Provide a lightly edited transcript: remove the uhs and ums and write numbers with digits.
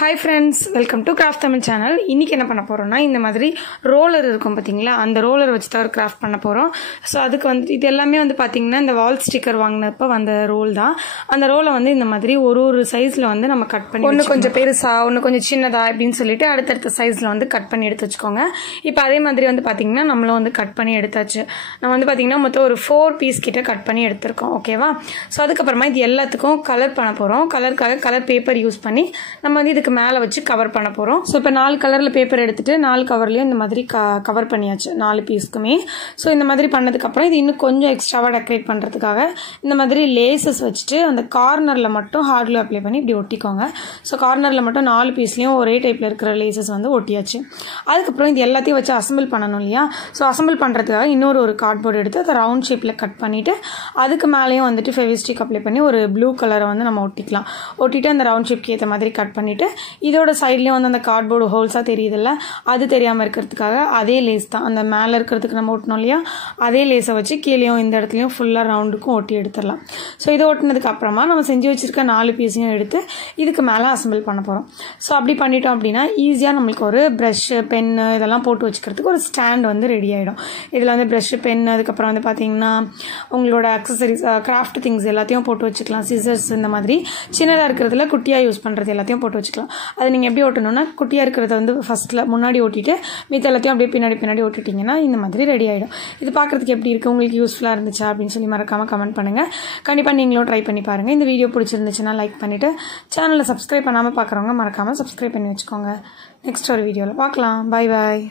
Hi friends, welcome to Craft Tamil channel. இன்னைக்கு என்ன பண்ண போறோம்னா இந்த மாதிரி ரோலர் இருக்கும் பாத்தீங்களா, அந்த ரோலர் வச்சு தான் கிராஃப்ட் பண்ண போறோம். சோ அதுக்கு வந்து இது எல்லாமே வந்து பாத்தீங்கன்னா இந்த வால் ஸ்டிக்கர் வாங்குனப்ப வந்த ரோல் தான். அந்த ரோலை வந்து இந்த மாதிரி ஒரு சைஸ்ல வந்து நம்ம கட் பண்ணி ஒன்னு கொஞ்சம் பெருசா ஒன்னு கொஞ்சம் சின்னதா அப்படினு சொல்லிட்டு அடுத்தடுத்த சைஸ்ல வந்து கட் பண்ணி எடுத்து வச்சுக்கோங்க. இப்போ அதே மாதிரி வந்து பாத்தீங்கன்னா நம்மள வந்து கட் பண்ணி எடுத்தாச்சு. நான் வந்து பாத்தீங்கன்னா மொத்தம் ஒரு 4 பீஸ் கிட்ட கட் பண்ணி எடுத்துறோம். ஓகேவா? சோ அதுக்கு அப்புறமா இது எல்லாத்துக்கும் கலர் பண்ண போறோம். கலர்க்காக கலர் பேப்பர் யூஸ் பண்ணி நம்ம வந்து இதுக்கு மேல வச்சு கவர் பண்ண போறோம். சோ இப்போ 4 கலர்ல பேப்பர் எடுத்துட்டு 4 கவர்லயும் இந்த மாதிரி கவர் பண்ணியாச்சு 4 பீஸ்க்குமே. சோ இந்த மாதிரி பண்ணதுக்கு அப்புறம் இது இன்னும் கொஞ்சம் எக்ஸ்ட்ராவா டெக்கரேட் பண்றதுக்காக இந்த மாதிரி லேசஸ் வச்சுட்டு அந்த கார்னர்ல மட்டும் ஹார்ட் க்ளூ அப்ளை பண்ணி இப்படி ஒட்டிக்கோங்க. சோ கார்னர்ல மட்டும் 4 பீஸ்லயும் ஒரே டைப்ல இருக்கிற லேசஸ் வந்து ஒட்டியாச்சு. அதுக்கப்புறம் இது எல்லாத்தையும் வச்சு அசெம்பிள் பண்ணணும் இல்லையா? சோ அசெம்பிள் பண்றதுக்காக இன்னொரு கார்ட்போர்ட் எடுத்து அதை ரவுண்ட் ஷேப்ல கட் பண்ணிட்டு அதுக்கு மேலேயும் வந்துட்டு ஃபெவிஸ்டிக் அப்ளை பண்ணி ஒரு ப்ளூ கலரை வந்து நம்ம ஒட்டிக்கலாம். ஒட்டிட்டு அந்த ரவுண்ட் ஷேப்க்கு ஏற்ற மாதிரி கட் பண்ணிட்டு இதோட சைட்லயும் வந்து அந்த கார்ட்போர்டு ஹோல்ஸா தெரியுதுல்ல, அது தெரியாம இருக்கிறதுக்காக அதே லேஸ் தான் அந்த மேல இருக்கிறதுக்கு நம்ம ஒட்டணும் இல்லையா, அதே லேஸை வச்சு கீழேயும் இந்த இடத்துலயும் ஃபுல்லா ரவுண்டுக்கும் ஒட்டி எடுத்துடலாம். ஸோ இதை ஒட்டினதுக்கு அப்புறமா நம்ம செஞ்சு வச்சிருக்க 4 பீஸையும் எடுத்து இதுக்கு மேல அசெம்பிள் பண்ண போறோம். ஸோ அப்படி பண்ணிட்டோம் அப்படின்னா ஈஸியா நம்மளுக்கு ஒரு ப்ரஷ் பென்னு இதெல்லாம் போட்டு வச்சுக்கிறதுக்கு ஒரு ஸ்டாண்ட் வந்து ரெடி ஆயிடும். இதுல வந்து ப்ரஷ் பென் அதுக்கப்புறம் வந்து பாத்தீங்கன்னா உங்களோட அக்சசரிஸ் கிராஃப்ட் திங்ஸ் எல்லாத்தையும் போட்டு வச்சுக்கலாம். சிசர்ஸ் இந்த மாதிரி சின்னதா இருக்கிறதுல குட்டியா யூஸ் பண்றது எல்லாத்தையும் போட்டு வச்சுக்கலாம். அது நீங்க எப்படி ஓட்டணும்னா குட்டியா இருக்கிறத வந்து ஃபர்ஸ்ட்ல முன்னாடி ஓட்டிட்டு மீதி எல்லாத்தையும் அப்படியே பின்னாடி ஓட்டிட்டீங்கன்னா இந்த மாதிரி ரெடி ஆயிடும். இது பார்க்கறதுக்கு எப்படி இருக்கு, உங்களுக்கு யூஸ்ஃபுல்லா இருந்துச்சா அப்படின்னு சொல்லி மறக்காம கமெண்ட் பண்ணுங்க. கண்டிப்பா நீங்களும் ட்ரை பண்ணி பாருங்க. இந்த வீடியோ பிடிச்சிருந்துச்சுன்னா லைக் பண்ணிட்டு சேனலை சப்ஸ்கிரைப் பண்ணாம பாக்குறவங்க மறக்காம சப்ஸ்கிரைப் பண்ணி வச்சுக்கோங்க. நெக்ஸ்ட் ஒரு வீடியோல பார்க்கலாம். Bye bye.